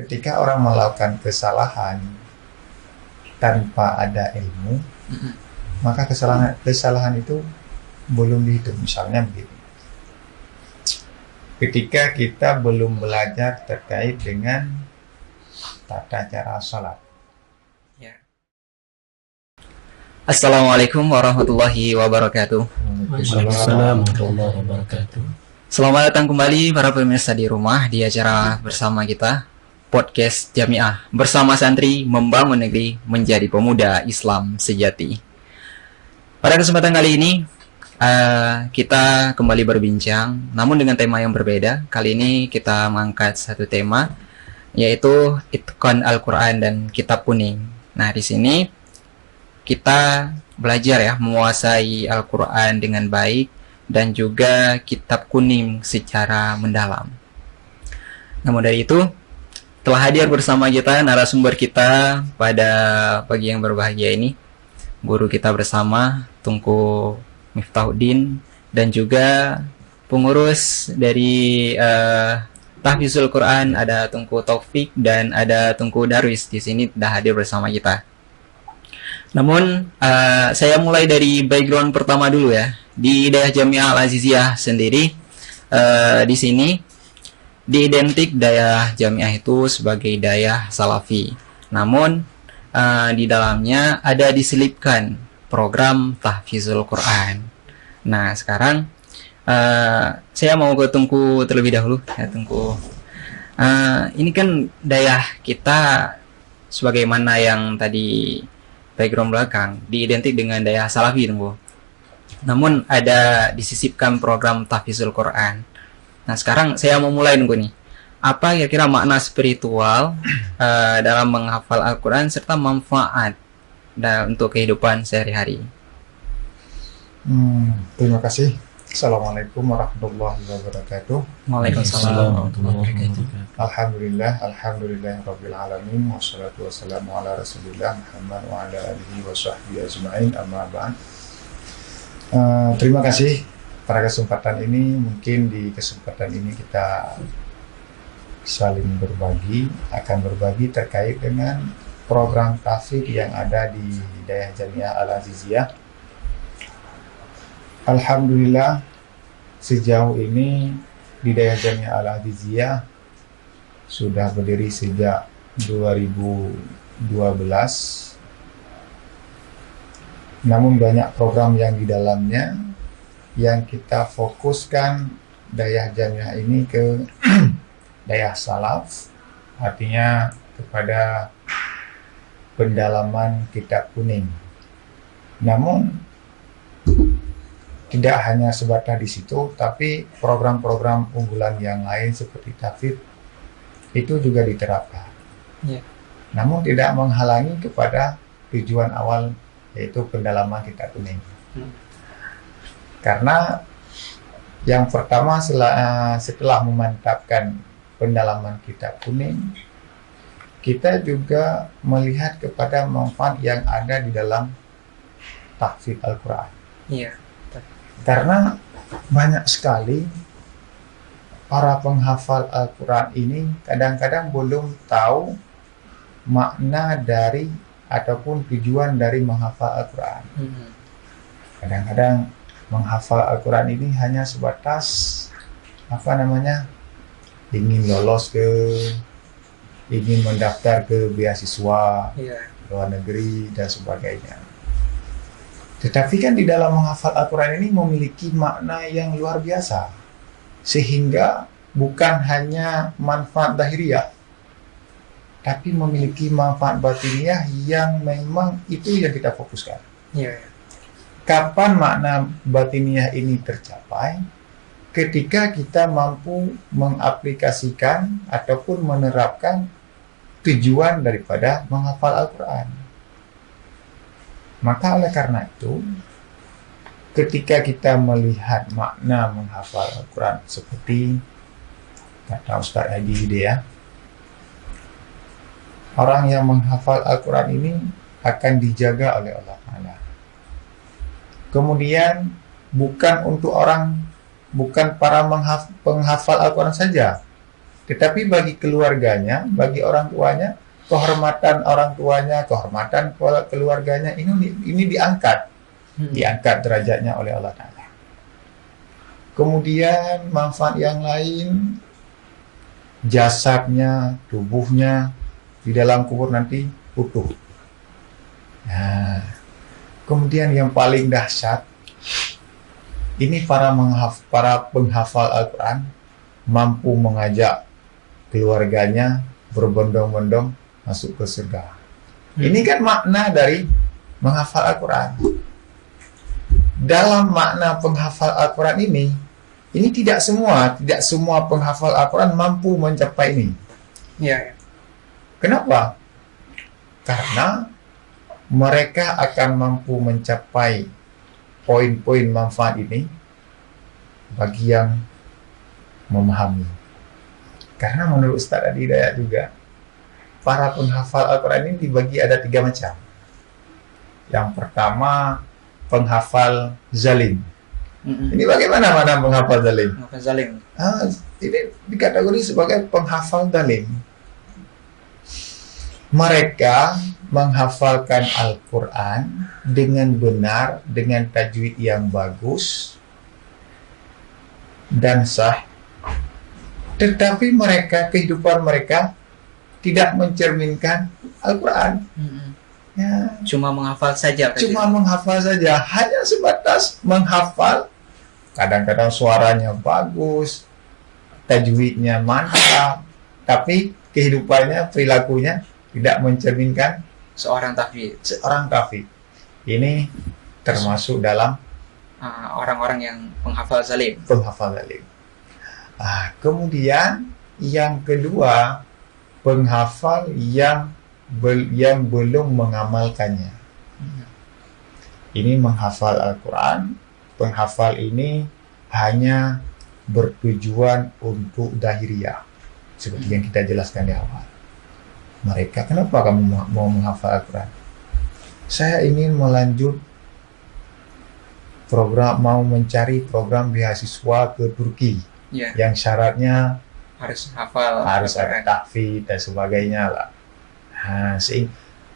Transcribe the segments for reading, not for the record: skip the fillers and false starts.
ketika orang melakukan kesalahan tanpa ada ilmu, maka kesalahan itu belum dihitung. Misalnya begini, ketika kita belum belajar terkait dengan tata cara sholat. Assalamualaikum warahmatullahi wabarakatuh. Waalaikumsalam warahmatullahi wabarakatuh. Selamat datang kembali para pemirsa di rumah di acara bersama kita, Podcast Jamiah bersama santri membangun negeri menjadi pemuda Islam sejati. Pada kesempatan kali ini kita kembali berbincang, namun dengan tema yang berbeda. Kali ini kita mengangkat satu tema, yaitu Itqan Al-Quran dan Kitab Kuning. Nah, di sini kita belajar menguasai Al-Quran dengan baik dan juga Kitab Kuning secara mendalam. Namun dari itu, telah hadir bersama kita narasumber kita pada pagi yang berbahagia ini, guru kita bersama Tunku Miftahuddin dan juga pengurus dari Tahfizul Quran, ada Tunku Taufik dan ada Tunku Darwis di sini sudah hadir bersama kita. Namun saya mulai dari background pertama dulu ya. Di Dayah Jamiah Al-Aziziyah sendiri, di sini diidentik Dayah Jamiah itu sebagai Dayah Salafi. Namun di dalamnya ada diselipkan program Tahfizul Quran. Nah, sekarang saya mau ke Tungku terlebih dahulu ya, Tungku. Ini kan Dayah kita sebagaimana yang tadi background belakang diidentik dengan Dayah Salafi, Tunggu. Namun ada disisipkan program Tahfizul Quran. Nah, sekarang saya mau mulai, Tunggu nih. Apa kira-kira makna spiritual dalam menghafal Al-Quran serta manfaat untuk kehidupan sehari-hari? Terima kasih. Assalamualaikum warahmatullahi wabarakatuh. Waalaikumsalam. Alhamdulillah rabbil alamin, wassalatu wassalamu ala rasulillah Muhammad wa ala alihi wa sahbihi ajma'in, amma ba'd. Terima kasih pada kesempatan ini. Mungkin di kesempatan ini kita saling akan berbagi terkait dengan program tahfidz yang ada di Dayah Jamiah Al-Aziziyah. Alhamdulillah, sejauh ini di Dayah Jamiah Al-Aziziyah sudah berdiri sejak 2012. Namun banyak program yang di dalamnya yang kita fokuskan Dayah Jamiah ini ke Dayah Salaf, artinya kepada pendalaman Kitab Kuning. Namun tidak hanya sebatas di situ, tapi program-program unggulan yang lain seperti tahfidz itu juga diterapkan. Namun tidak menghalangi kepada tujuan awal, yaitu pendalaman Kitab Kuning. Karena yang pertama setelah memantapkan pendalaman Kitab Kuning, kita juga melihat kepada manfaat yang ada di dalam tahfidz Al-Quran. Karena banyak sekali para penghafal Al-Quran ini kadang-kadang belum tahu makna dari ataupun tujuan dari menghafal Al-Quran. Kadang-kadang menghafal Al-Quran ini hanya sebatas ingin lolos ingin mendaftar ke beasiswa luar negeri dan sebagainya. Tetapi kan di dalam menghafal Al-Quran ini memiliki makna yang luar biasa, sehingga bukan hanya manfaat zahiriyah, tapi memiliki manfaat batiniah yang memang itu yang kita fokuskan. Kapan makna batiniah ini tercapai? Ketika kita mampu mengaplikasikan ataupun menerapkan tujuan daripada menghafal Al-Quran. Maka oleh karena itu, ketika kita melihat makna menghafal Al-Quran seperti kata Ustaz Haji Hidayah, orang yang menghafal Al-Quran ini akan dijaga oleh Allah Ta'ala. Kemudian bukan para penghafal Al-Quran saja, Tetapi bagi keluarganya, bagi orang tuanya, kehormatan orang tuanya, kehormatan keluarganya ini diangkat derajatnya oleh Allah Ta'ala. Kemudian manfaat yang lain, jasadnya, tubuhnya di dalam kubur nanti utuh. Nah, kemudian yang paling dahsyat, ini para penghafal Al-Quran mampu mengajak keluarganya berbondong-bondong masuk ke surga. Ini kan makna dari menghafal Al-Quran. Dalam makna penghafal Al-Quran ini tidak semua penghafal Al-Quran mampu mencapai ini. Ya. Kenapa? Karena mereka akan mampu mencapai poin-poin manfaat ini bagi yang memahami. Karena menurut Ustaz Adi Hidayat juga, para penghafal Al-Quran ini dibagi ada 3 macam. Yang pertama, penghafal zalim. Ini bagaimana mana penghafal zalim? Penghafal zalim. Ini dikategori sebagai penghafal zalim. Mereka menghafalkan Al-Quran dengan benar, dengan tajwid yang bagus dan sah, tetapi kehidupan mereka tidak mencerminkan Al-Quran. Ya, Cuma menghafal saja. hanya sebatas menghafal. Kadang-kadang suaranya bagus, tajwidnya mantap, tapi kehidupannya, perilakunya tidak mencerminkan Seorang tahfidz. Ini termasuk dalam Orang-orang yang penghafal zalim. Kemudian yang kedua, penghafal yang belum mengamalkannya. Ini menghafal Al-Quran. Penghafal ini hanya bertujuan untuk dahiriyah, seperti yang kita jelaskan di awal. Mereka, kenapa kamu mau menghafal Al-Quran? Saya ingin mau mencari program beasiswa ke Turki, yang syaratnya Harus hafal. harus ada tahfidz dan sebagainya lah.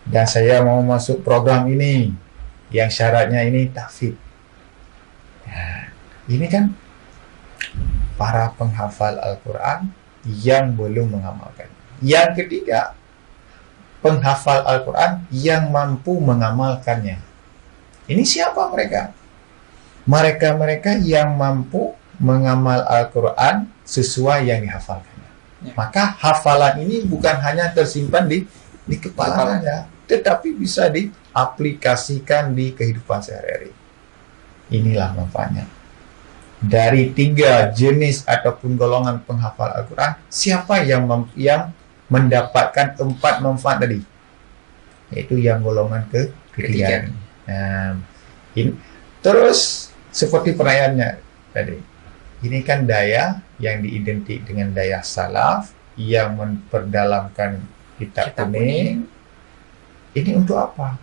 Dan saya mau masuk program ini, yang syaratnya ini tahfidz. Ini kan para penghafal Al-Quran yang belum mengamalkan. Yang ketiga, penghafal Al-Quran yang mampu mengamalkannya. Ini siapa mereka? Mereka yang mampu mengamal Al-Quran sesuai yang dihafalkannya. Maka hafalan ini bukan hanya tersimpan di kepala saja, tetapi bisa diaplikasikan di kehidupan sehari-hari. Inilah manfaatnya. Dari 3 jenis ataupun golongan penghafal Al-Quran, siapa yang mendapatkan 4 manfaat tadi, yaitu yang golongan ketiga. Terus seperti pertanyaannya tadi, ini kan daya yang diidentik dengan daya salaf yang memperdalamkan kitab kuning. Ini untuk apa?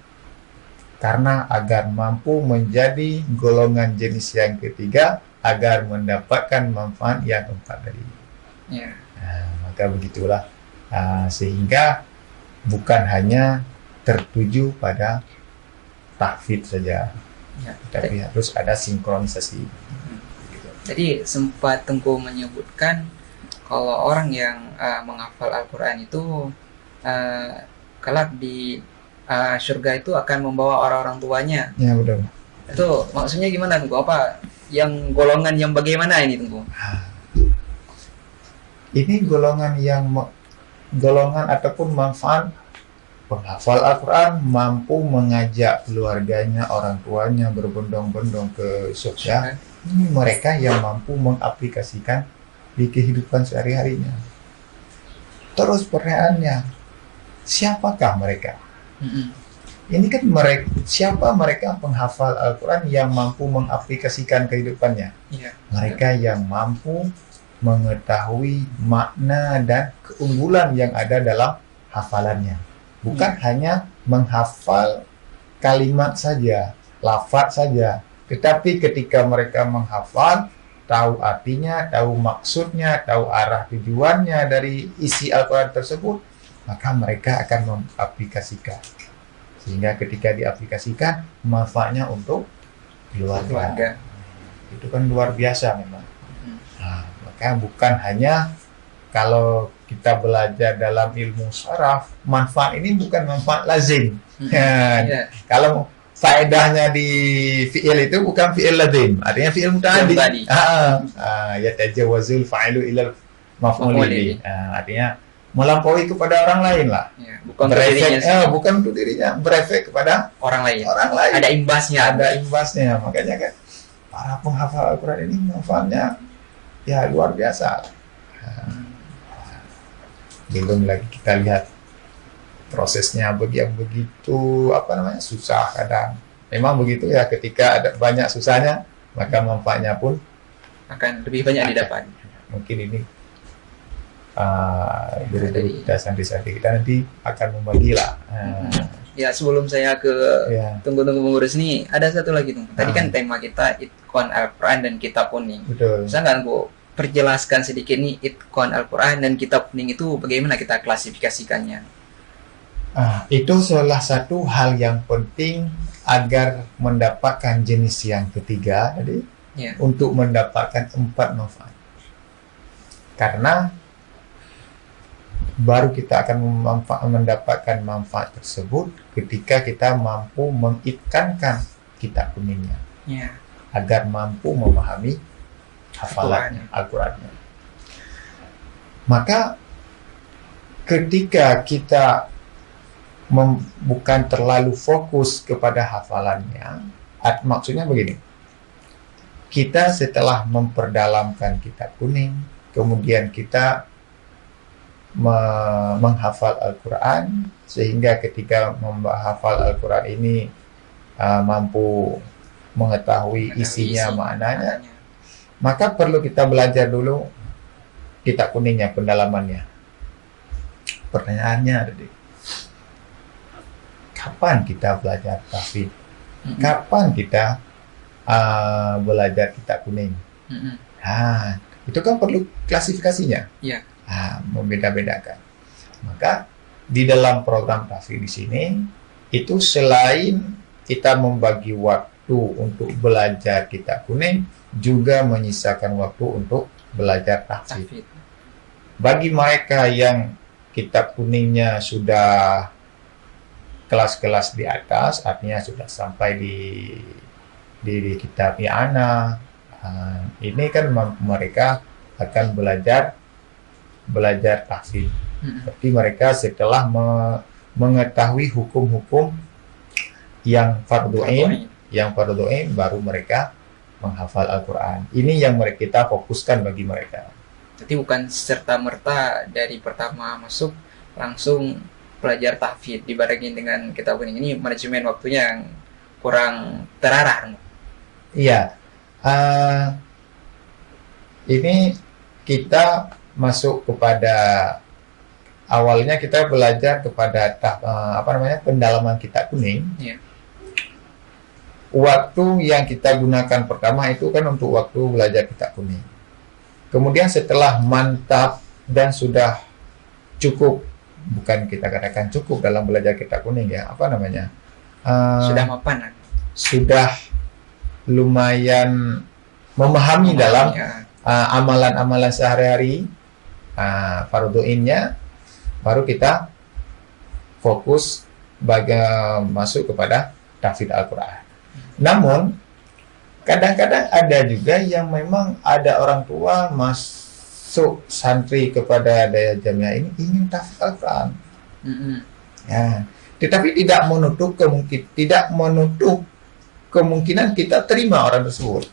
Karena agar mampu menjadi golongan jenis yang ketiga, agar mendapatkan manfaat yang 4 tadi. Maka begitulah. Sehingga bukan hanya tertuju pada tahfidz saja, tapi harus ada sinkronisasi. Jadi sempat Tengku menyebutkan kalau orang yang menghafal Al-Quran itu kelak di surga itu akan membawa orang-orang tuanya. Ya, betul. Itu maksudnya gimana Tengku? Apa yang golongan yang bagaimana ini Tengku? Ini golongan ataupun manfaat penghafal Al-Quran mampu mengajak keluarganya, orang tuanya berbondong-bondong ke surga. Ini mereka yang mampu mengaplikasikan di kehidupan sehari-harinya. Terus pertanyaannya, siapakah mereka? Ini kan siapa mereka penghafal Al-Quran yang mampu mengaplikasikan kehidupannya? Mereka yang mampu mengetahui makna dan keunggulan yang ada dalam hafalannya. Bukan hanya menghafal kalimat saja, lafaz saja, tetapi ketika mereka menghafal, tahu artinya, tahu maksudnya, tahu arah tujuannya dari isi Al-Quran tersebut, maka mereka akan mengaplikasikan. Sehingga ketika diaplikasikan, manfaatnya untuk keluarga. Itu kan luar biasa memang. Nah, maka bukan hanya kalau kita belajar dalam ilmu saraf, manfaat ini bukan manfaat lazim. Kalau faedahnya di fi'il itu bukan fi'il lazim, artinya fi'il muta'addi. Ya tajawazul fa'ilu ilal maf'uli. Artinya melampaui kepada orang lain lah. Bukan bukan untuk dirinya, berefek kepada orang lain. Ada imbasnya. Makanya kan para penghafal Al-Quran ini manfaatnya ya luar biasa. Belum lagi kita lihat prosesnya begitu susah kadang. Memang begitu ya, ketika ada banyak susahnya maka manfaatnya pun akan lebih banyak didapat. Mungkin ini guru-guru kita, santri-santri kita nanti akan membagilah. Ya, sebelum saya ke tunggu-tunggu pengurus ini, ada satu lagi tuh. Tadi kan tema kita Itqan Al-Quran dan Kitab Kuning. Betul. Bisa nggak Bu perjelaskan sedikit nih Itqan Al-Quran dan Kitab Kuning itu bagaimana kita klasifikasikannya? Itu salah satu hal yang penting agar mendapatkan jenis yang ketiga tadi, untuk mendapatkan 4 manfaat. Karena baru kita akan mendapatkan manfaat tersebut ketika kita mampu mengitkankan Kitab Kuningnya, agar mampu memahami hafalannya, Al-Qurannya. Maka ketika kita bukan terlalu fokus kepada hafalannya, maksudnya begini, kita setelah memperdalamkan Kitab Kuning, kemudian kita menghafal Al-Quran, sehingga ketika menghafal Al-Quran ini mampu mengetahui isinya, maknanya, maka perlu kita belajar dulu Kitab Kuningnya, pendalamannya. Pertanyaannya ada kapan kita belajar tahfidz? Kapan kita belajar Kitab Kuning? Itu kan perlu klasifikasinya. Membeda-bedakan. Maka di dalam program tahfidz di sini itu selain kita membagi waktu untuk belajar Kitab Kuning, juga menyisakan waktu untuk belajar tahfidz. Bagi mereka yang Kitab Kuningnya sudah kelas-kelas di atas, artinya sudah sampai di kitab I'anah, ini kan mereka akan belajar tahfidz. Tapi mereka setelah mengetahui hukum-hukum yang fardu ain, baru mereka menghafal Al-Quran. Ini yang kita fokuskan bagi mereka. Jadi bukan serta-merta dari pertama masuk langsung belajar tahfidz dibarengin dengan Kitab Kuning. Ini manajemen waktunya yang kurang terarah. Iya. Ini kita masuk kepada awalnya kita belajar kepada pendalaman Kitab Kuning. Waktu yang kita gunakan pertama itu kan untuk waktu belajar Kitab Kuning. Kemudian setelah mantap dan sudah cukup, bukan kita katakan cukup dalam belajar Kitab Kuning ya, sudah mapan, sudah lumayan memahami dalam amalan-amalan sehari-hari, fardu ainnya, baru kita fokus masuk kepada tahfidz Al-Quran. Namun kadang-kadang ada juga yang memang ada orang tua masuk santri kepada daya jamiah ini ingin tahfidz Al-Quran. Tetapi tidak menutup kemungkinan kita terima orang tersebut.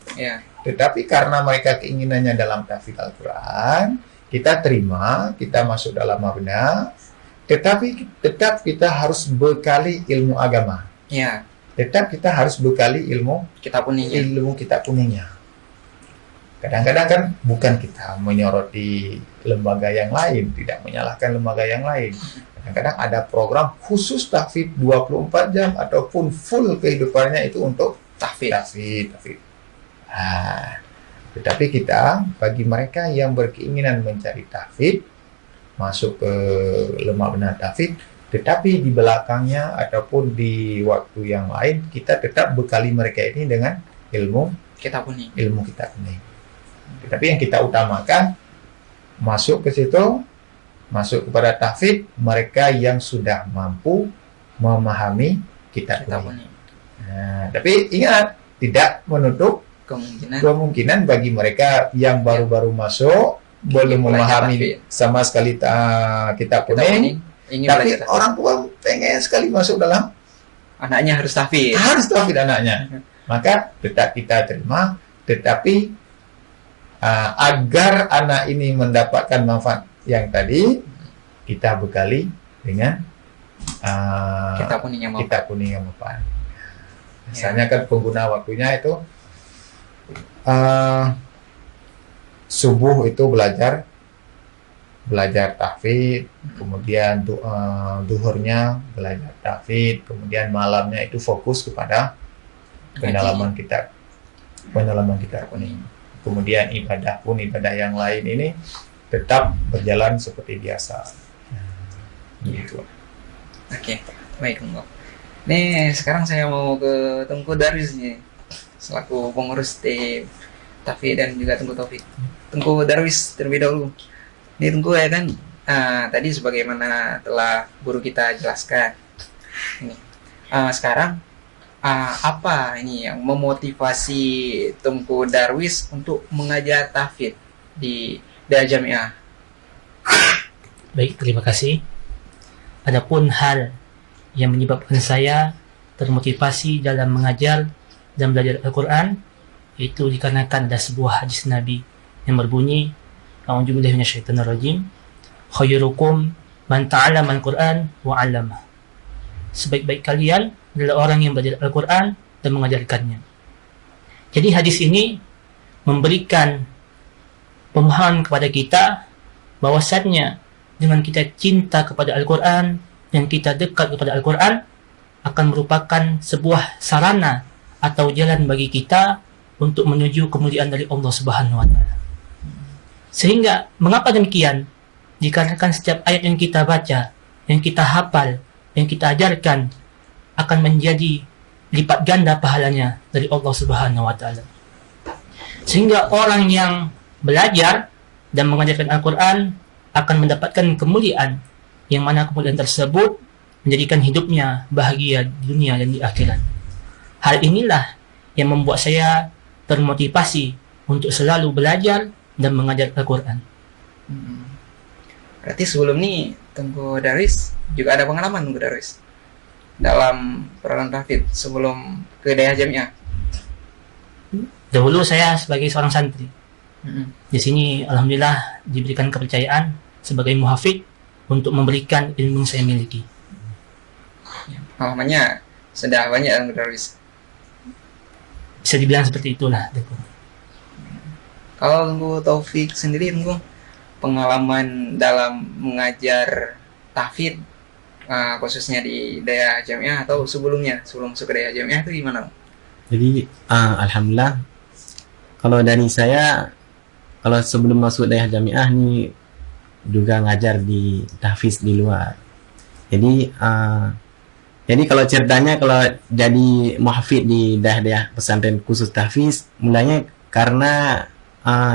Tetapi karena mereka keinginannya dalam tahfidz Al-Quran, kita terima, kita masuk dalam mabna, tetapi tetap kita harus bekali ilmu agama. Tetap kita harus bekali ilmu Kitab Kuningnya. Kadang-kadang kan bukan kita menyoroti lembaga yang lain, tidak menyalahkan lembaga yang lain. Kadang-kadang ada program khusus tahfidz 24 jam ataupun full kehidupannya itu untuk tahfidz. Tetapi kita bagi mereka yang berkeinginan mencari tahfidz, masuk ke lemah benar tahfidz, tetapi di belakangnya ataupun di waktu yang lain kita tetap bekali mereka ini dengan ilmu Kita kuning. kitab ini. Tetapi yang kita utamakan masuk ke situ, masuk kepada tahfidz mereka yang sudah mampu memahami kitab Kita kuning. kuning. Nah, tapi ingat, tidak menutup kemungkinan bagi mereka yang baru-baru masuk belum belajar memahami tahfidz. sama sekali kitab Kita kuning, kuning. Ingin tapi belajar tahfidz. orang tua pengen sekali masuk dalam, Anaknya harus tahfidz. harus tahfidz anaknya, maka tetap kita terima, tetapi agar anak ini mendapatkan manfaat yang tadi, kita bekali dengan Kita kuning yang mau. kitab kuning yang manfaat. Misalnya kan pengguna waktunya itu subuh itu belajar tahfidz, kemudian duhurnya belajar tahfidz, kemudian malamnya itu fokus kepada pendalaman kitab kuning. Kemudian ibadah yang lain ini tetap berjalan seperti biasa. Gitu. Oke, baik Tunggu. Nih sekarang saya mau ke Tunggu Darwis nih, selaku pengurus tim Taufik dan juga Tunggu Taufik. Tunggu Darwis terlebih dahulu. Nih Tunggu ya kan, tadi sebagaimana telah guru kita jelaskan. Ini sekarang apa ini yang memotivasi Tunggu Darwis untuk mengajar Taufik di Daya Jamiah? Baik, terima kasih. Adapun hal yang menyebabkan saya termotivasi dalam mengajar dan belajar Al-Quran, itu dikarenakan ada sebuah hadis Nabi yang berbunyi, A'udzubillahi minasyaitonirrajim, khairukum man ta'allama al-Quran wa 'allama. Sebaik-baik kalian adalah orang yang belajar Al-Quran dan mengajarkannya. Jadi hadis ini memberikan pemahaman kepada kita bahwasannya dengan kita cinta kepada Al-Quran dan kita dekat kepada Al-Quran akan merupakan sebuah sarana atau jalan bagi kita untuk menuju kemuliaan dari Allah Subhanahu wa Ta'ala. Sehingga mengapa demikian? Dikarenakan setiap ayat yang kita baca, yang kita hafal, yang kita ajarkan akan menjadi lipat ganda pahalanya dari Allah Subhanahu wa Ta'ala. Sehingga orang yang belajar dan mengajarkan Al-Quran akan mendapatkan kemuliaan, yang mana kemuliaan tersebut menjadikan hidupnya bahagia di dunia dan di akhirat. Hal inilah yang membuat saya termotivasi untuk selalu belajar dan mengajar Al-Quran. Berarti sebelum ini Tunggu Darwis juga ada pengalaman Tunggu Darwis dalam peranan tahfidz sebelum ke Daya Jamiah. Dahulu saya sebagai seorang santri. Di sini alhamdulillah diberikan kepercayaan sebagai muhafidz untuk memberikan ilmu yang saya miliki. Pengalamannya sudah banyak Tunggu Darwis. Bisa dibilang seperti itulah. Kalau Tunggu Taufik sendiri, Tunggu pengalaman dalam mengajar tahfidz khususnya di Daya Jamiah atau sebelum masuk ke Daya Jamiah itu gimana? Jadi alhamdulillah, kalau dari saya, kalau sebelum masuk Daya Jamiah nih juga ngajar di tahfidz di luar. Jadi kalau ceritanya kalau jadi muhafidz di daerah pesantren khusus tahfidz, mulanya karena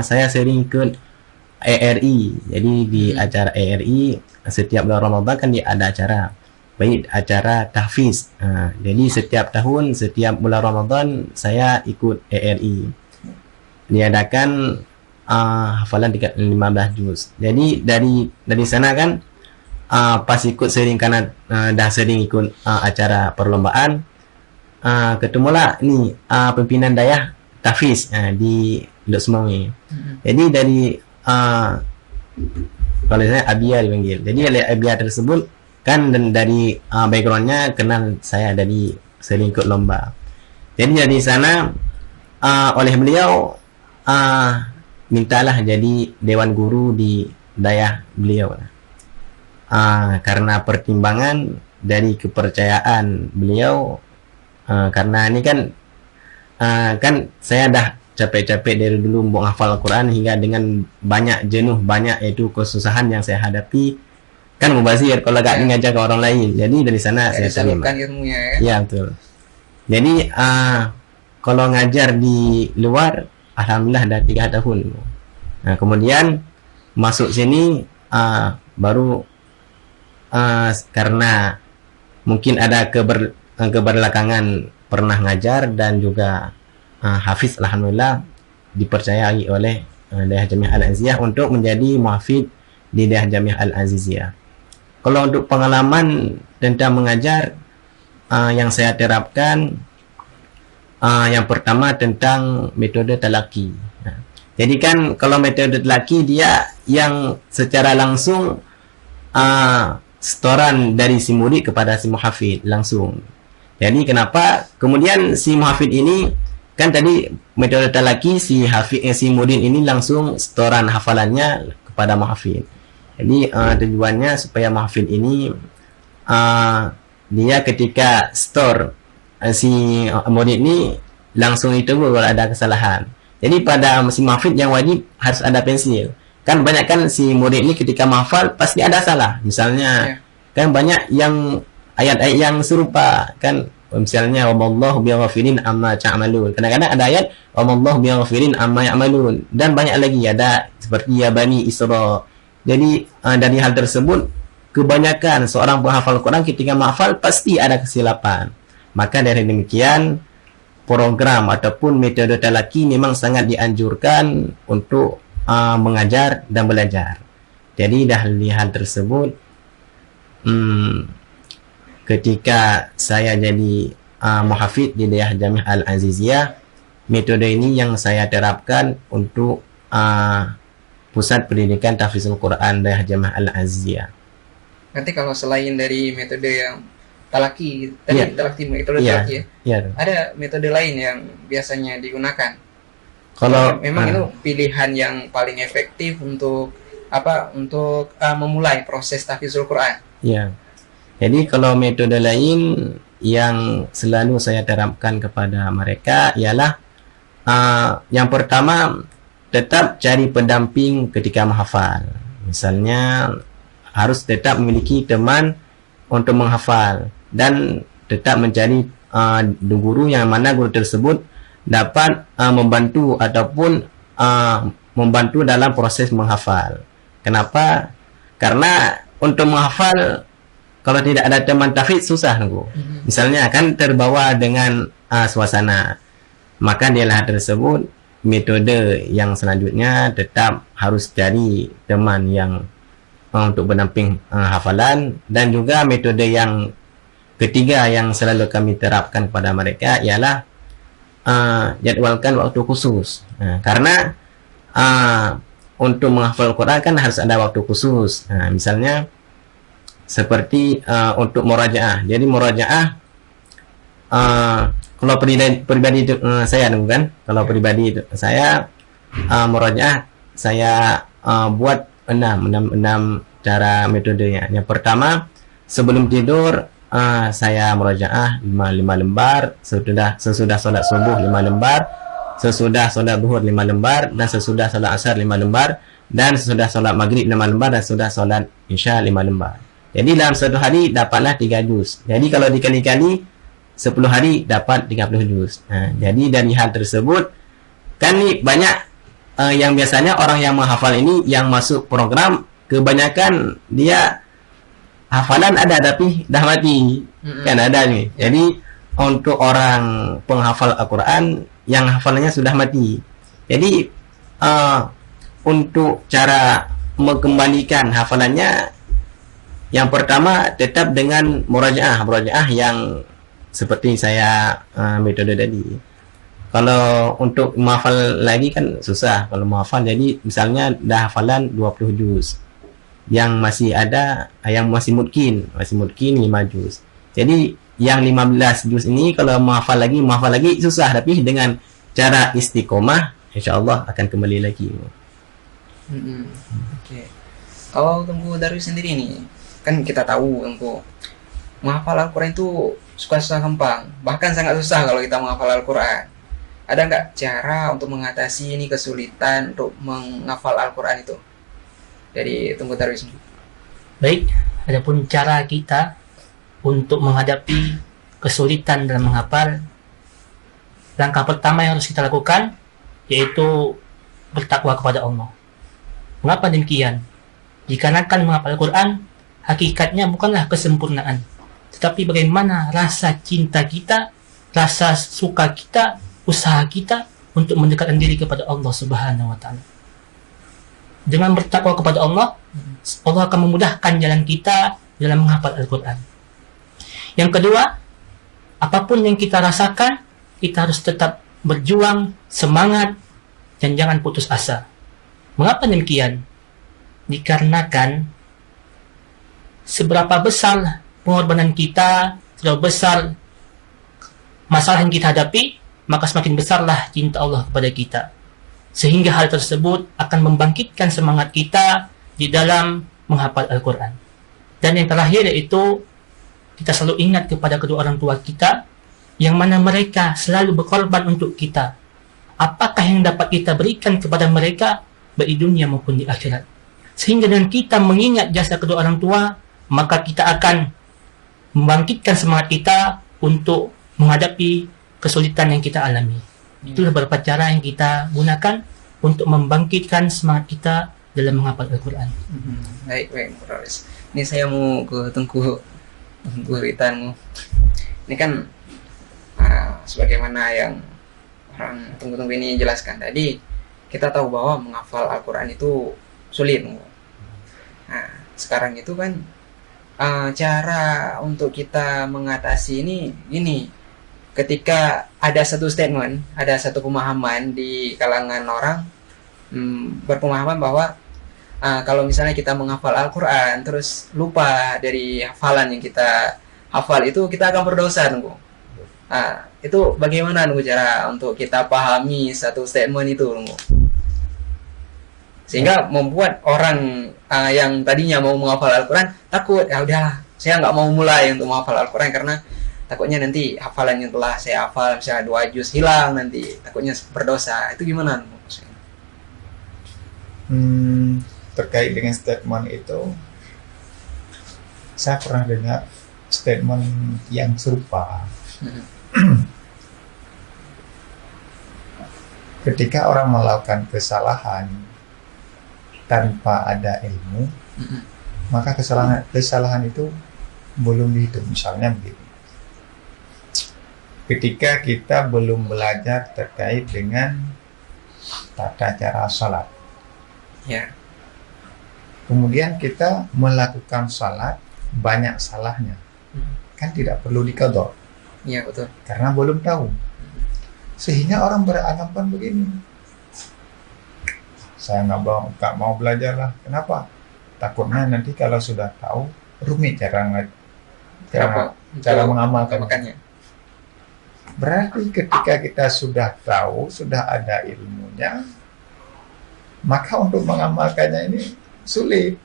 saya sering ikut ERI. Jadi di acara ERI setiap bulan Ramadan kan dia ada acara, baik acara tahfidz. Jadi setiap tahun, setiap bulan Ramadan saya ikut ERI. Diadakan hafalan 15 juz. Jadi dari sana kan pas ikut sering karena dah sering ikut acara perlombaan, ketemulah ini pimpinan dayah tahfidz di Lok Semangi. Jadi dari kalau saya Abia dipanggil. Jadi oleh Abia tersebut kan, dan dari backgroundnya kenal saya dari sering ikut lomba. Jadi dari sana oleh beliau mintalah jadi dewan guru di dayah beliau. Karena pertimbangan dari kepercayaan beliau, karena ini kan saya dah capek-capek dari dulu mau hafal Al-Quran hingga dengan banyak jenuh, banyak itu kesusahan yang saya hadapi, kan mubazir kalau gak ngajar ke orang lain. Jadi dari sana saya terima. Ilmunya ya. Ya betul. Jadi kalau ngajar di luar, alhamdulillah dah 3 tahun. Nah, kemudian masuk sini baru karena mungkin ada keberlakangan pernah ngajar dan juga hafiz, alhamdulillah dipercayai oleh Daerah Jamiah Al-Aziziyah untuk menjadi muhafid di Daerah Jamiah Al-Aziziyah. Kalau untuk pengalaman tentang mengajar yang saya terapkan, yang pertama tentang metode talaki. Nah, jadi kan kalau metode talaki dia yang secara langsung setoran dari si murid kepada si muhafid langsung. Jadi kenapa kemudian si muhafid ini kan tadi metode talaki si murid ini langsung setoran hafalannya kepada muhafid. Jadi tujuannya supaya muhafid ini dia ketika store si murid ini langsung itu kalau ada kesalahan. Jadi pada si muhafid yang wajib harus ada pensil. Kan banyak kan si murid ini ketika menghafal pasti ada salah. Misalnya kan banyak yang ayat-ayat yang serupa kan, misalnya wamallahu bighafilin amma ta'malun. Kadang-kadang ada ayat wamallahu bighafilin amma ya'malun, dan banyak lagi ada seperti ya Bani Isra. Jadi dari hal tersebut kebanyakan seorang penghafal Quran ketika menghafal pasti ada kesilapan. Maka dari demikian program ataupun metode talaki memang sangat dianjurkan untuk mengajar dan belajar. Jadi dari hal tersebut ketika saya jadi muhafid di Daerah Jamiah Al-Aziziyah, metode ini yang saya terapkan untuk Pusat Pendidikan Tahfizul Quran Daerah Jamiah Al-Aziziyah. Nanti kalau selain dari metode yang talaki, tadi metode talaki ya, ada metode lain yang biasanya digunakan. Kalau memang itu pilihan yang paling efektif untuk memulai proses tahfizul Quran. Ya. Jadi kalau metode lain yang selalu saya terapkan kepada mereka ialah yang pertama tetap cari pendamping ketika menghafal. Misalnya harus tetap memiliki teman untuk menghafal dan tetap mencari guru yang mana guru tersebut dapat membantu ataupun membantu dalam proses menghafal. Kenapa? Karena untuk menghafal kalau tidak ada teman tahfidz susah nunggu. Misalnya kan terbawa dengan suasana. Maka dialah tersebut metode yang selanjutnya tetap harus cari teman yang untuk pendamping hafalan, dan juga metode yang ketiga yang selalu kami terapkan kepada mereka ialah jadwalkan waktu khusus. Karena untuk menghafal Quran kan harus ada waktu khusus. Misalnya seperti untuk murajaah. Jadi murajaah kalau pribadi itu saya kan, kalau pribadi itu saya murajaah saya buat 6 cara metodenya. Yang pertama, sebelum tidur saya murajaah 5 lembar, sesudah sholat subuh 5 lembar, sesudah sholat zuhur 5 lembar, dan sesudah sholat asar 5 lembar, dan sesudah sholat maghrib 5 lembar, dan sesudah sholat isya 5 lembar. Jadi dalam satu hari dapatlah 3 juz. Jadi kalau dikali-kali 10 hari dapat 30 juz. Jadi dari hal tersebut kan nih banyak yang biasanya orang yang menghafal ini yang masuk program kebanyakan dia hafalan ada tapi dah mati. Kan ada nih. Jadi untuk orang penghafal Al-Quran yang hafalannya sudah mati. Jadi untuk cara mengembalikan hafalannya, yang pertama tetap dengan murajaah yang seperti saya metode tadi. Kalau untuk menghafal lagi kan susah kalau menghafal. Jadi misalnya dah hafalan 20 juz, yang masih ada yang masih mungkin 5 juz. Jadi yang 15 juz ini kalau menghafal lagi susah, tapi dengan cara istiqomah insyaallah akan kembali lagi. Oke. Kalau Tengku Darwis sendiri nih, kan kita tahu Tengku menghafal Al-Quran itu susah gampang, bahkan sangat susah kalau kita menghafal Al-Quran. ada nggak cara untuk mengatasi ini kesulitan untuk menghafal Al-Quran itu? Dari Tengku Darwis. Baik, adapun cara kita untuk menghadapi kesulitan dalam menghafal, langkah pertama yang harus kita lakukan yaitu bertakwa kepada Allah. Mengapa demikian? Dikarenakan menghafal Al-Quran hakikatnya bukanlah kesempurnaan, tetapi bagaimana rasa cinta kita, rasa suka kita, usaha kita untuk mendekatkan diri kepada Allah Subhanahu wa taala. Dengan bertakwa kepada Allah, Allah akan memudahkan jalan kita dalam menghafal Al-Quran. Yang kedua, apapun yang kita rasakan, kita harus tetap berjuang, semangat, dan jangan putus asa. Mengapa demikian? Dikarenakan seberapa besar pengorbanan kita, seberapa besar masalah yang kita hadapi, maka semakin besarlah cinta Allah kepada kita. Sehingga hal tersebut akan membangkitkan semangat kita di dalam menghafal Al-Quran. Dan yang terakhir yaitu kita selalu ingat kepada kedua orang tua kita, yang mana mereka selalu berkorban untuk kita. Apakah yang dapat kita berikan kepada mereka, baik di dunia maupun di akhirat. Sehingga dengan kita mengingat jasa kedua orang tua, maka kita akan membangkitkan semangat kita untuk menghadapi kesulitan yang kita alami. Itulah beberapa cara yang kita gunakan untuk membangkitkan semangat kita dalam menghafal Al-Quran. Baik, Profes. Ini saya mau ke Tengku Ritan. Ini kan sebagaimana yang orang Tengku ini jelaskan tadi, kita tahu bahwa menghafal Al-Quran itu sulit. Nah, sekarang itu kan cara untuk kita mengatasi ini ketika ada satu statement, ada satu pemahaman di kalangan orang berpemahaman bahwa kalau misalnya kita menghafal Al-Quran terus lupa dari hafalan yang kita hafal, itu kita akan berdosa, Nunggu. Itu bagaimana, Nunggu, cara untuk kita pahami satu statement itu, Nunggu, sehingga membuat orang yang tadinya mau menghafal Al-Quran takut, ya udahlah, saya nggak mau mulai untuk menghafal Al-Quran karena takutnya nanti hafalan yang telah saya hafal misalnya 2 juz hilang, nanti takutnya berdosa. Itu gimana? Terkait dengan statement itu, saya pernah dengar statement yang serupa. Ketika orang melakukan kesalahan tanpa ada ilmu, maka kesalahan itu belum dihitung. Misalnya begitu. Ketika kita belum belajar terkait dengan tata cara salat, Ya. kemudian kita melakukan salat banyak salahnya, kan tidak perlu diqadha Iya, betul. karena belum tahu. Sehingga orang beranggapan begini, saya nggak mau belajar lah. Kenapa? Takutnya nanti kalau sudah tahu rumit cara mengamalkan. Makanya. Berarti ketika kita sudah tahu, sudah ada ilmunya, maka untuk mengamalkannya ini sulit.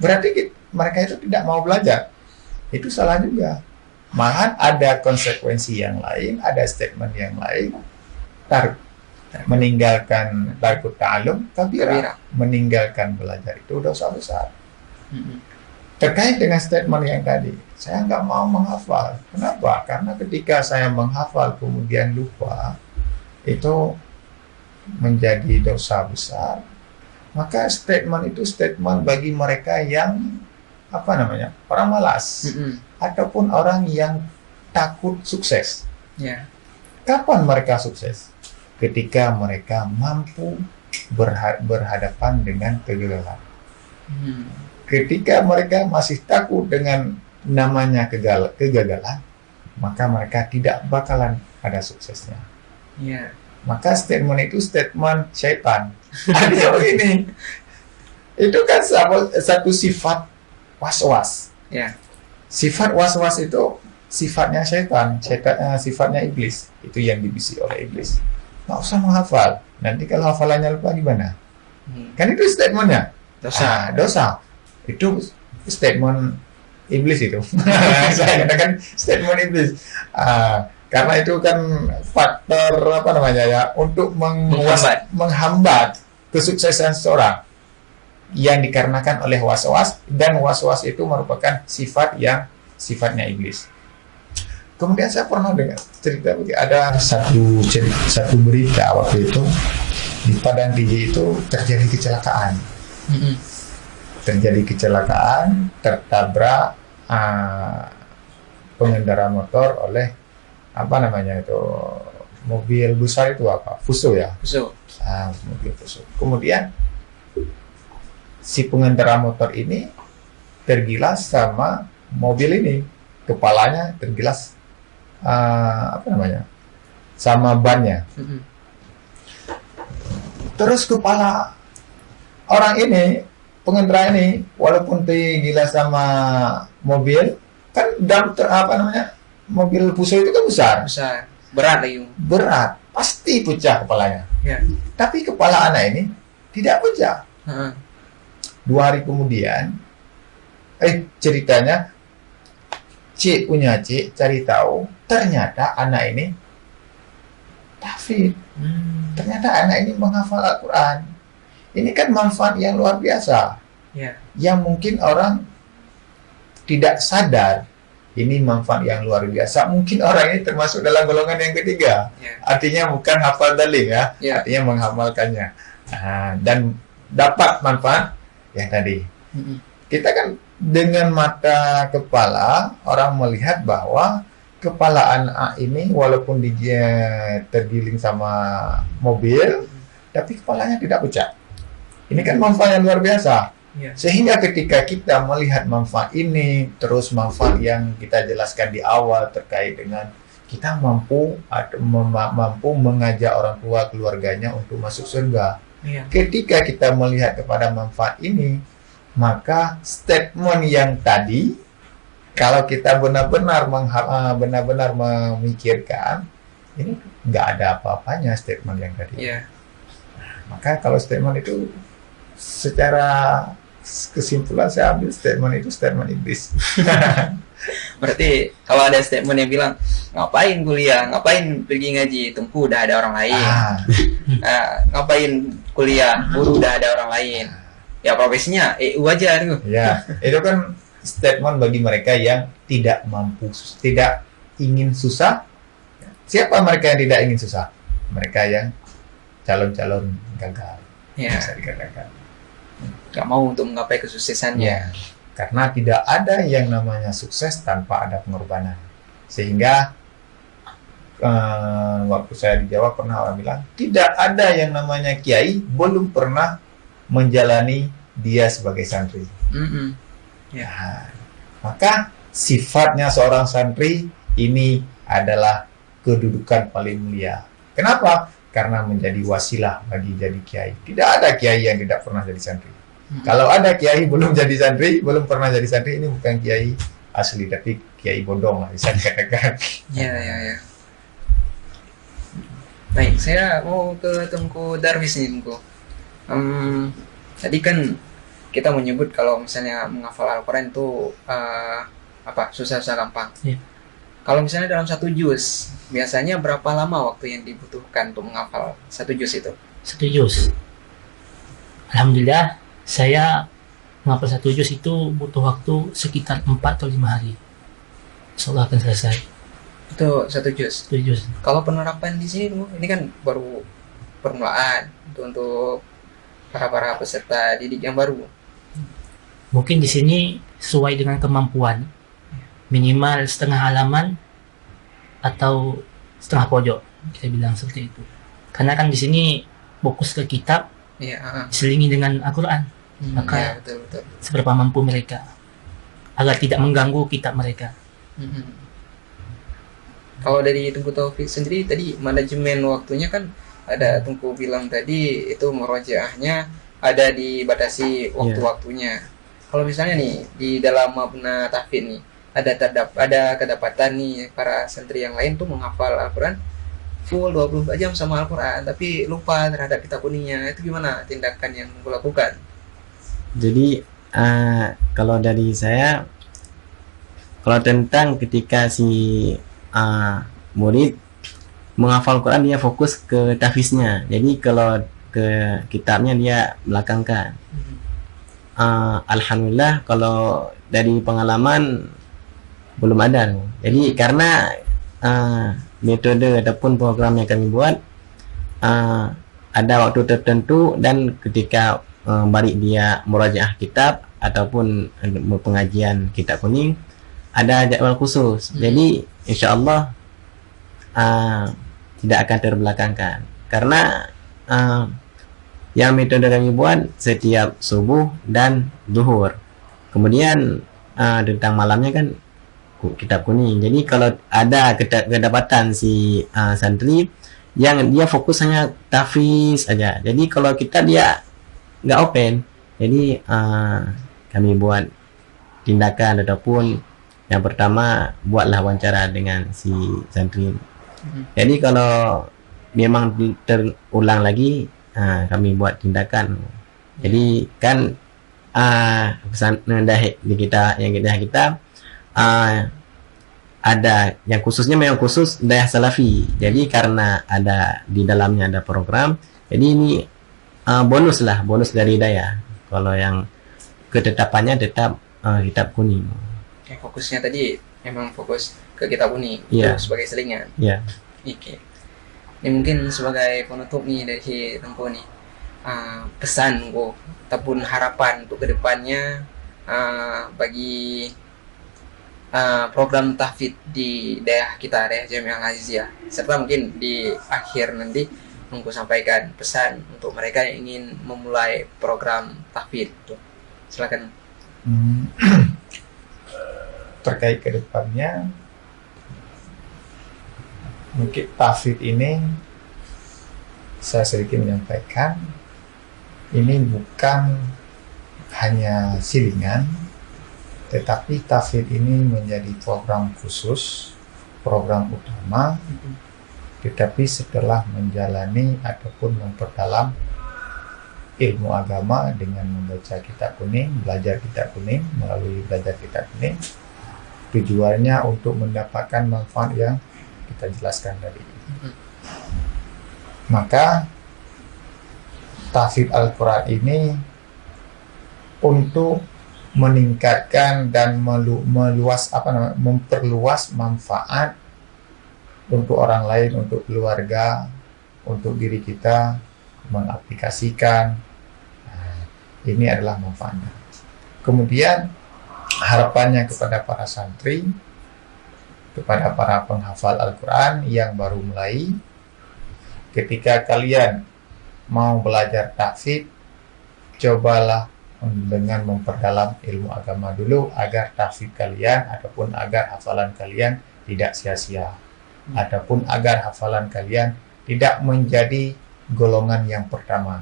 Berarti mereka itu tidak mau belajar. Itu salah juga. Malahan ada konsekuensi yang lain, ada statement yang lain. Meninggalkan tarkut ta'allum kabira. Meninggalkan belajar itu dosa besar. Terkait dengan statement yang tadi, saya nggak mau menghafal. Kenapa? Karena ketika saya menghafal kemudian lupa, itu menjadi dosa besar. Maka statement itu statement bagi mereka yang orang malas, ataupun orang yang takut sukses. Ya. Kapan mereka sukses? Ketika mereka mampu berhadapan dengan kegagalan. Ketika mereka masih takut dengan namanya kegagalan, maka mereka tidak bakalan ada suksesnya. Ya. Maka statement itu statement syaitan. Ada ini. Itu kan satu sifat was-was. Ya. Sifat was-was itu sifatnya syaitan, sifatnya iblis. Itu yang dibisi oleh iblis. Nggak usah menghafal. Nanti kalau hafalannya lupa gimana? Kan itu statementnya. Dosa. Itu statement iblis itu. Saya katakan statement iblis. Karena itu kan faktor apa namanya ya untuk menghambat kesuksesan seseorang yang dikarenakan oleh was-was, dan was-was itu merupakan sifat yang sifatnya iblis. Kemudian saya pernah dengar cerita begini, ada satu berita waktu itu di Padang Tinggi itu terjadi kecelakaan. Terjadi kecelakaan, tertabrak pengendara motor oleh apa namanya itu mobil besar itu apa? Fuso ya? Fuso. Mobil Fuso. Kemudian si pengendara motor ini tergilas sama mobil ini, kepalanya tergilas apa namanya sama bannya. Terus kepala orang ini, pengendara ini, walaupun tergilas sama mobil, kan apa namanya mobil Fuso itu kan besar, berat lagi. Berat, pasti pecah kepalanya. Ya. Tapi kepala anak ini tidak pecah. 2 hari kemudian, ceritanya Cik punya Cik cari tahu, ternyata anak ini David. Ternyata anak ini menghafal Al-Quran. Ini kan manfaat yang luar biasa. Ya. Yang mungkin orang tidak sadar. Ini manfaat yang luar biasa. Mungkin orang ini termasuk dalam golongan yang ketiga. Ya. Artinya bukan hafal dalil ya. Ya. Artinya menghafalkannya. Dan dapat manfaat yang tadi. Kita kan dengan mata kepala orang melihat bahwa kepala anak ini walaupun dia tergiling sama mobil, tapi kepalanya tidak pecah. Ini kan manfaat yang luar biasa. Ya. Sehingga ketika kita melihat manfaat ini, terus manfaat yang kita jelaskan di awal terkait dengan kita mampu mengajak orang tua keluarganya untuk masuk surga. Ya. Ketika kita melihat kepada manfaat ini, maka statement yang tadi, kalau kita benar-benar memikirkan, ini nggak ada apa-apanya statement yang tadi. Ya. Maka kalau statement itu secara kesimpulan saya ambil statement itu statement iblis. Berarti kalau ada statement yang bilang ngapain kuliah, ngapain pergi ngaji, tunggu udah ada orang lain. Ngapain kuliah, guru udah ada orang lain. Ya profesinya EU aja tuh. Ya, itu kan statement bagi mereka yang tidak mampu, tidak ingin susah. Siapa mereka yang tidak ingin susah? Mereka yang calon-calon gagal. Ya. Bisa dikatakan. Gak mau untuk menggapai kesuksesannya. Ya, karena tidak ada yang namanya sukses tanpa ada pengorbanan. Sehingga waktu saya di Jawa pernah orang bilang, tidak ada yang namanya kiai belum pernah menjalani dia sebagai santri. Ya, maka sifatnya seorang santri ini adalah kedudukan paling mulia. Kenapa? Karena menjadi wasilah bagi jadi kiai. Tidak ada kiai yang tidak pernah jadi santri. Kalau ada kiai belum jadi santri, belum pernah jadi santri, ini bukan kiai asli, tapi kiai bodong lah bisa dikatakan. Ya. Baik, saya mau ke Tungku Darwis nih, Tungku. Tadi kan kita menyebut kalau misalnya menghafal Al-Quran itu susah-susah gampang. Iya. Kalau misalnya dalam 1 juz, biasanya berapa lama waktu yang dibutuhkan untuk menghafal 1 juz itu? 1 juz. Alhamdulillah, saya menghafal 1 juz itu butuh waktu sekitar 4 atau 5 hari. Insyaallah akan selesai. Itu 1 juz. 1 juz. Kalau penerapan di sini, ini kan baru permulaan untuk para peserta didik yang baru. Mungkin di sini sesuai dengan kemampuan. Minimal setengah halaman atau setengah pojok, kita bilang seperti itu. Karena kan di sini fokus ke kitab, diselingi dengan Al-Quran. Maka betul. seberapa mampu mereka agar tidak mengganggu kitab mereka. Kalau dari Tungku Taufik sendiri tadi manajemen waktunya kan ada Tungku bilang tadi itu murojaahnya ada dibatasi waktu-waktunya. Kalau misalnya nih di dalam mabna tahfidz nih ada kedapatan nih para santri yang lain tuh menghafal Al-Quran full 24 jam sama Al-Quran tapi lupa terhadap kitab kuningnya, itu gimana tindakan yang Tungku lakukan? Jadi kalau dari saya, kalau tentang ketika si murid menghafal Quran dia fokus ke tahfiznya. Jadi kalau ke kitabnya dia belakangkan. Alhamdulillah kalau dari pengalaman belum ada. Jadi karena metode ataupun program yang kami buat ada waktu tertentu, dan ketika balik dia murajaah kitab ataupun pengajian kitab kuning ada jadwal khusus. Jadi insyaallah tidak akan terbelakangkan, karena yang metode kami buat setiap subuh dan zuhur. Kemudian tentang malamnya kan kitab kuning. Jadi kalau ada kedapatan si santri yang dia fokus hanya tahfiz aja, jadi kalau kita dia nggak open, jadi kami buat tindakan ataupun yang pertama buatlah wawancara dengan si santri. Jadi kalau memang terulang lagi, kami buat tindakan. Jadi kan pesan di kita ada yang khususnya memang khusus dayah salafi. Jadi karena ada di dalamnya ada program, jadi ini bonus dari dayah. Kalau yang ketetapannya tetap kitab kuning. Oke, fokusnya tadi memang fokus ke kitab kuning Iya. itu sebagai selingan. Ya. Oke. Ini mungkin sebagai penutup nih dari Tengku nih, pesan kok ataupun harapan untuk kedepannya bagi program tahfidz di daerah kita, daerah Jamiah Al-Aziziyah, serta mungkin di akhir nanti Tengku sampaikan pesan untuk mereka yang ingin memulai program tahfidz. Silakan. Terkait ke depannya, mungkin tahfidz ini saya sedikit menyampaikan, ini bukan hanya silingan, tetapi tahfidz ini menjadi program khusus, program utama. Tetapi setelah menjalani ataupun memperdalam ilmu agama dengan membaca kitab kuning, belajar kitab kuning, melalui belajar kitab kuning, tujuannya untuk mendapatkan manfaat yang kita jelaskan tadi. Maka tahfidz Al-Quran ini untuk meningkatkan dan memperluas manfaat untuk orang lain, untuk keluarga, untuk diri kita, mengaplikasikan. Ini adalah manfaatnya. Kemudian harapannya kepada para santri, kepada para penghafal Al-Quran yang baru mulai, ketika kalian mau belajar tahfidz, cobalah dengan memperdalam ilmu agama dulu, agar tahfidz kalian ataupun agar hafalan kalian tidak sia-sia, ataupun agar hafalan kalian tidak menjadi golongan yang pertama.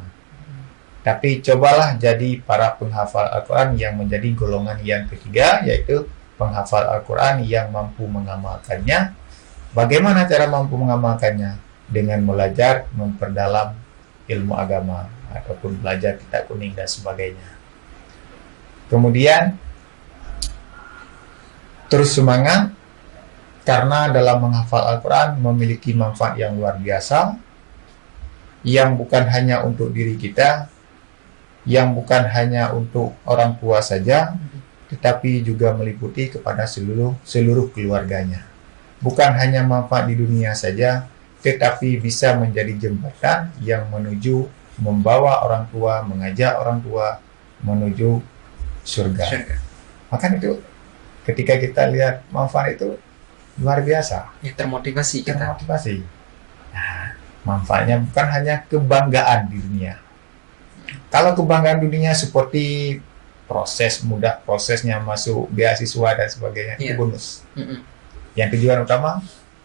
Tapi cobalah jadi para penghafal Al-Quran yang menjadi golongan yang ketiga, yaitu penghafal Al-Quran yang mampu mengamalkannya. Bagaimana cara mampu mengamalkannya? Dengan belajar memperdalam ilmu agama ataupun belajar kitab kuning dan sebagainya. Kemudian terus semangat, karena dalam menghafal Al-Quran memiliki manfaat yang luar biasa, yang bukan hanya untuk diri kita, yang bukan hanya untuk orang tua saja, tetapi juga meliputi kepada seluruh keluarganya. Bukan hanya manfaat di dunia saja, tetapi bisa menjadi jembatan yang membawa orang tua, mengajak orang tua menuju surga. Maka itu ketika kita lihat manfaat itu luar biasa. Ya, termotivasi kita. Termotivasi. Nah, manfaatnya bukan hanya kebanggaan di dunia. Kalau kebanggaan dunia seperti mudah prosesnya masuk beasiswa dan sebagainya, itu bonus. Yang tujuan utama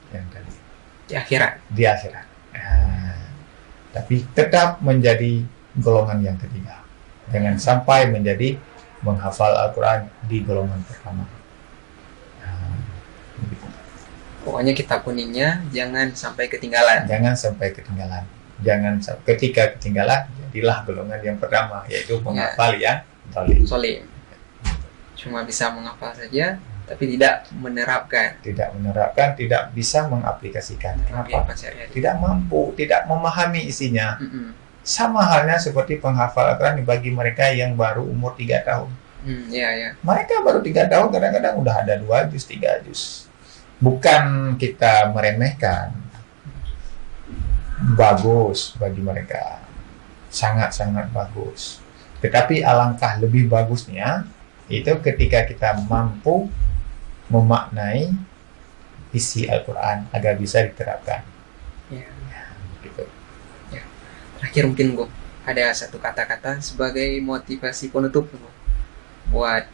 yang tadi di akhirat. Tapi tetap menjadi golongan yang ketiga. Jangan sampai menjadi menghafal Al-Quran di golongan pertama. Pokoknya kitab kuningnya jangan sampai ketinggalan. Ketika ketinggalan, jadilah golongan yang pertama, yaitu menghafal yang solim. Cuma bisa menghafal saja, tapi tidak menerapkan tidak bisa mengaplikasikan. Kenapa? kehidupan sehari-hari. Tidak mampu, tidak memahami isinya. Mm-mm. Sama halnya seperti penghafal Al-Quran bagi mereka yang baru umur 3 tahun. Ya. Mereka baru 3 tahun kadang-kadang udah ada 2 juz, 3 juz. Bukan kita meremehkan. Bagus bagi mereka. Sangat-sangat bagus. Tetapi alangkah lebih bagusnya itu ketika kita mampu memaknai isi Al-Quran agar bisa diterapkan. Ya. Gitu. Terakhir mungkin Bu, ada satu kata-kata sebagai motivasi penutup Bu, buat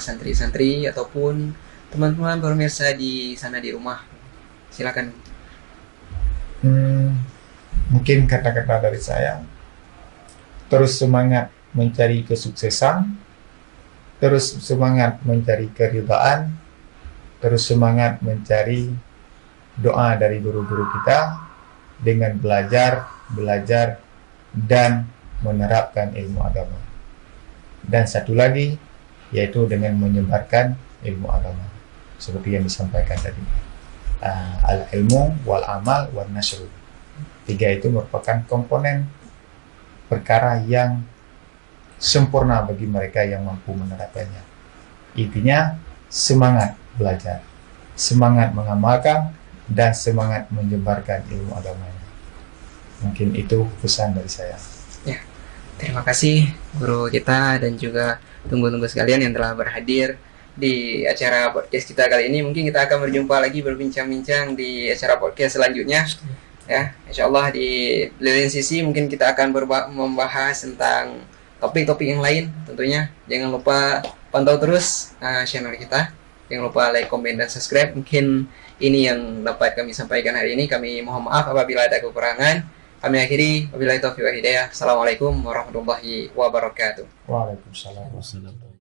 santri-santri ataupun teman-teman pemirsa di sana di rumah. Silakan. Mungkin kata-kata dari saya, terus semangat mencari kesuksesan, terus semangat mencari keridhaan, terus semangat mencari doa dari guru-guru kita dengan belajar, dan menerapkan ilmu agama. Dan satu lagi, yaitu dengan menyebarkan ilmu agama. Seperti yang disampaikan tadi. Al-ilmu, wal-amal, wal-nasru. 3 itu merupakan komponen perkara yang sempurna bagi mereka yang mampu menerapkannya. Intinya, semangat belajar, semangat mengamalkan, dan semangat menyebarkan ilmu agamanya. Mungkin itu pesan dari saya. Ya, terima kasih guru kita dan juga tunggu-tunggu sekalian yang telah berhadir di acara podcast kita kali ini. Mungkin kita akan berjumpa lagi berbincang-bincang di acara podcast selanjutnya. Ya, insya Allah di lain sisi mungkin kita akan membahas tentang topik-topik yang lain tentunya. Jangan lupa pantau terus channel kita. Jangan lupa like, komen, dan subscribe. Mungkin ini yang dapat kami sampaikan hari ini. Kami mohon maaf apabila ada kekurangan. Kami akhiri, wabillahi taufiq wal hidayah. Assalamualaikum warahmatullahi wabarakatuh. Waalaikumsalam.